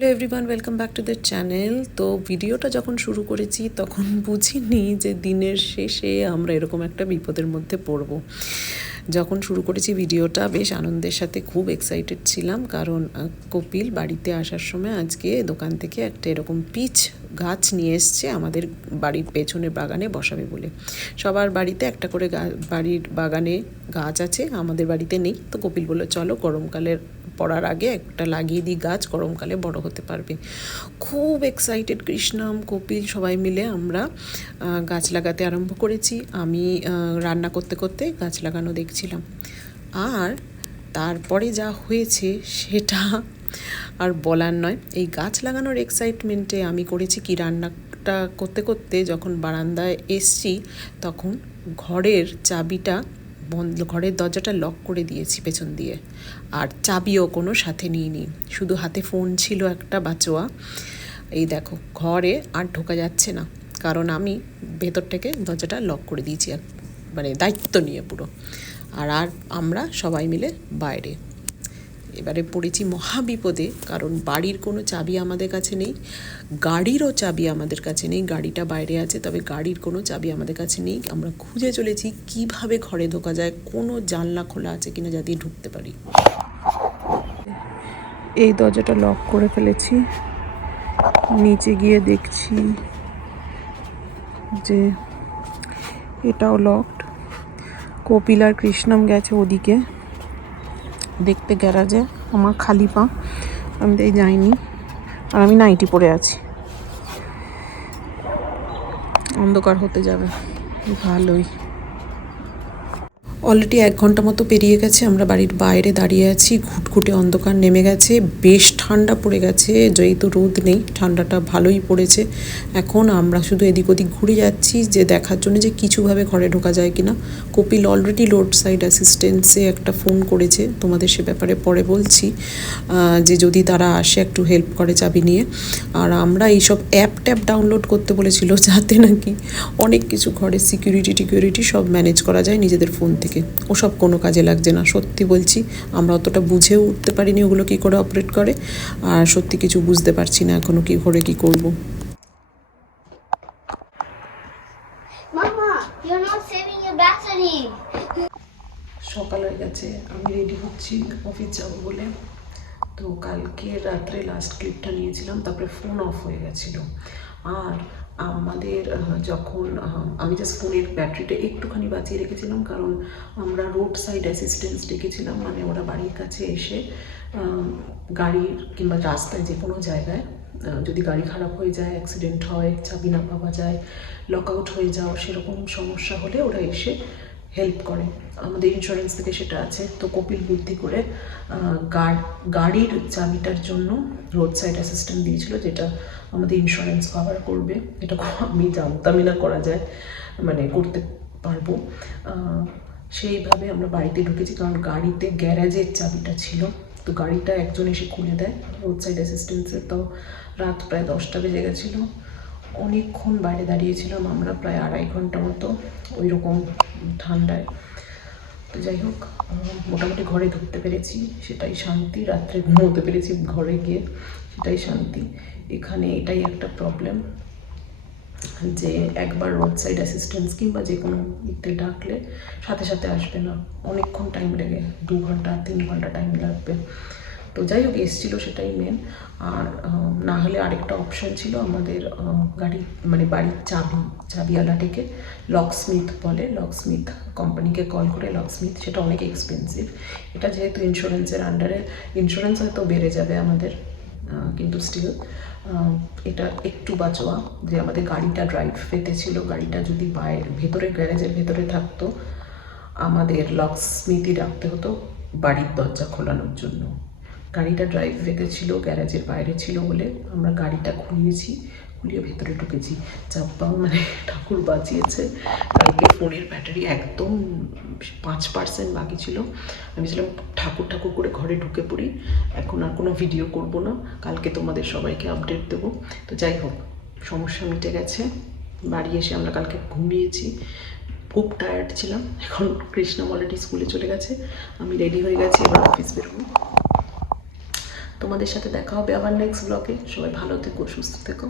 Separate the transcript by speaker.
Speaker 1: Hello everyone welcome back to the channel তো ভিডিওটা যখন শুরু করেছি, তখন বুঝিনি যে দিনের শেষে আমরা এরকম একটা বিপদের মধ্যে পড়ব। যখন শুরু করেছি ভিডিওটা, বেশ আনন্দের সাথে খুব এক্সাইটেড ছিলাম। কারণ কপিল বাড়িতে আসার সময় আজকে দোকান থেকে একটা এরকম পিচ গাছ নিয়ে এসছে, আমাদের বাড়ির পেছনের বাগানে বসাবে বলে। সবার বাড়িতে একটা করে বাড়ির বাগানে গাছ আছে, আমাদের বাড়িতে নেই। তো কপিল বলল, চলো গরমকালের পড়ার আগে একটা লাগিয়ে দিই গাছ, গরমকালে বড় হতে পারবে। খুব এক্সাইটেড কৃষ্ণাম কপিল সবাই মিলে আমরা গাছ লাগাতে আরম্ভ করেছি। আমি রান্না করতে করতে গাছ লাগানো দেখছিলাম। আর তারপরে যা হয়েছে, সেটা আর বলার নয়, এই গাছ লাগানোর এক্সাইটমেন্টে আমি করেছি কি রান্নাটা করতে করতে যখন বারান্দায় এসছি, তখন ঘরের চাবিটা বন্ধ, ঘরের দরজাটা লক করে দিয়েছি পেছন দিয়ে। আর চাবিও কোনো সাথে নিইনি। শুধু হাতে ফোন ছিল একটা বাচোয়া। এই দেখো, ঘরে আর ঢোকা যাচ্ছে না। কারণ আমি ভেতর থেকে দরজাটা লক করে দিয়েছি মানে দায়িত্ব নিয়ে পুরো। আর আর আমরা সবাই মিলে বাইরে। এবারে পড়েছি মহাবিপদে, কারণ বাড়ির কোনো চাবি আমাদের কাছে নেই, গাড়িরও চাবি আমাদের কাছে নেই, গাড়িটা বাইরে আছে, তবে গাড়ির কোনো চাবি আমাদের কাছে নেই। আমরা খুঁজে চলেছি কীভাবে ঘরে ঢোকা যায়, কোনো জানলা খোলা আছে কিনা যাতে ঢুকতে পারি। এই দরজাটা লক করে ফেলেছি। নিচে গিয়ে দেখছি যে এটাও লকড কপিল আর কৃষ্ণম গেছে ওদিকে। দেখতে গ্যারাজে আমার খালি পা। আমি তাই যাইনি। আর আমি নাইটি পরে আছি। অন্ধকার হতে যাবে। ভালোই। অলরেডি এক ঘণ্টা মতো পেরিয়ে গেছে। আমরা বাড়ির বাইরে দাঁড়িয়ে আছি। ঘুটঘুটে অন্ধকার নেমে গেছে। বেশ ঠান্ডা পড়ে গেছে, যেহেতু রোদ নেই, ঠান্ডাটা ভালোই পড়েছে। এখন আমরা শুধু এদিক ওদিক ঘুরে যাচ্ছি, যে দেখার জন্য যে কিছুভাবে ঘরে ঢোকা যায় কিনা। কপিল অলরেডি রোড সাইড অ্যাসিস্ট্যান্সে একটা ফোন করেছে, তোমাদের সে ব্যাপারে পরে বলছি যে যদি তারা আসে একটু হেল্প করে চাবি নিয়ে। আর আমরা এইসব অ্যাপ ট্যাপ ডাউনলোড করতে বলেছিল, যাতে নাকি অনেক কিছু ঘরের সিকিউরিটি টিকিউরিটি সব ম্যানেজ করা যায় নিজেদের ফোন থেকে। ওসব কোনো কাজে লাগছে না, সত্যি বলছি, আমরা অতটা বুঝেও উঠতে পারিনি ওগুলো কী করে অপারেট করে। আর সত্যি কিছু বুঝতে পারছি না এখনও কি করে কি করব. সকাল হয়ে গেছে আমি রেডি হচ্ছি অফিস যাব বলে। তো কালকে রাত্রে লাস্ট ক্লিপটা নিয়েছিলাম তারপরে ফোন অফ হয়ে গেছিল। আর আমাদের যখন আমি জাস্ট ফোনের ব্যাটারিটা একটুখানি বাঁচিয়ে রেখেছিলাম, কারণ আমরা রোড সাইড অ্যাসিস্ট্যান্স ডেকেছিলাম মানে ওরা বাড়ির কাছে এসে গাড়ির কিংবা রাস্তায় যে কোনো জায়গায় যদি গাড়ি খারাপ হয়ে যায় অ্যাক্সিডেন্ট হয়, চাবি না পাওয়া যায় লক আউট হয়ে যাওয়া, সেরকম সমস্যা হলে ওরা এসে হেল্প করে। আমাদের ইন্স্যুরেন্স থেকে সেটা আছে। তো কপিল বুদ্ধি করে গাড়ির চাবিটার জন্য রোড সাইড অ্যাসিস্ট্যান্ট দিয়েছিল, যেটা আমাদের ইন্স্যুরেন্স কভার করবে। এটা আমি জানতামই না করা যায় মানে করতে পারব। সেইভাবে আমরা বাড়িতে ঢুকেছি, কারণ গাড়িতে গ্যারেজের চাবিটা ছিল। তো গাড়িটা একজন এসে খুলে দেয় রোড সাইড অ্যাসিস্ট্যান্সের তো রাত প্রায় দশটা বেজে গেছিল। অনেকক্ষণ বাইরে দাঁড়িয়েছিলাম, আমরা প্রায় আড়াই ঘণ্টা মতো ওই রকম ঠান্ডায় তো যাই হোক মোটামুটি ঘরে ঢুকতে পেরেছি, সেটাই শান্তি। রাত্রে ঘুমোতে পেরেছি ঘরে গিয়ে, সেটাই শান্তি। এখানে এটাই একটা প্রবলেম যে একবার রোড সাইড অ্যাসিস্ট্যান্স কিংবা যে কোনো ইতে ডাকলে সাথে সাথে আসবে না। অনেকক্ষণ টাইম লেগে, দু ঘণ্টা, তিন ঘণ্টা টাইম লাগবে। তো যাই হোক, এসেছিল সেটাই মেন আর না হলে আরেকটা অপশন ছিল আমাদের গাড়ি মানে বাড়ির চাবি, চাবিওয়ালা চাবিওয়ালাটিকে লকস্মিথ বলে লকস্মিথ কোম্পানিকে কল করে লকস্মিথ সেটা অনেক এক্সপেন্সিভ এটা যেহেতু ইন্স্যুরেন্সের আন্ডারে ইন্স্যুরেন্স হয়তো বেড়ে যাবে আমাদের কিন্তু স্টিল এটা একটু বাঁচোয়া যে আমাদের গাড়িটা ড্রাইভ পেতে ছিল, গাড়িটা যদি বাইরে, ভেতরে, গ্যারেজের ভেতরে থাকতো, আমাদের লক স্মিথই রাখতে হতো বাড়ির দরজা খোলানোর জন্য। গাড়িটা ড্রাইভ পেতে ছিল গ্যারেজের বাইরে ছিল বলে আমরা গাড়িটা খুলিয়েছি। খুলিয়ে ভেতরে ঢুকেছি। চাপ্পাও মানে ঠাকুর বাঁচিয়েছে। কালকে ফোনের ব্যাটারি একদম পাঁচ পার্সেন্ট বাকি ছিল। আমি ছিলাম ঠাকুর ঠাকুর করে ঘরে ঢুকে পড়ি। এখন আর কোনো ভিডিও করব না। কালকে তোমাদের সবাইকে আপডেট দেবো। তো যাই হোক, সমস্যা মিটে গেছে। বাড়ি এসে আমরা কালকে ঘুমিয়েছি। খুব টায়ার্ড ছিলাম। এখন কৃষ্ণম অলরেডি স্কুলে চলে গেছে। আমি রেডি হয়ে গেছি, এবার অফিস বেরোবো। তোমাদের সাথে দেখা হবে আবার নেক্সট ব্লগে সবাই ভালো থেকো সুস্থ থেকো।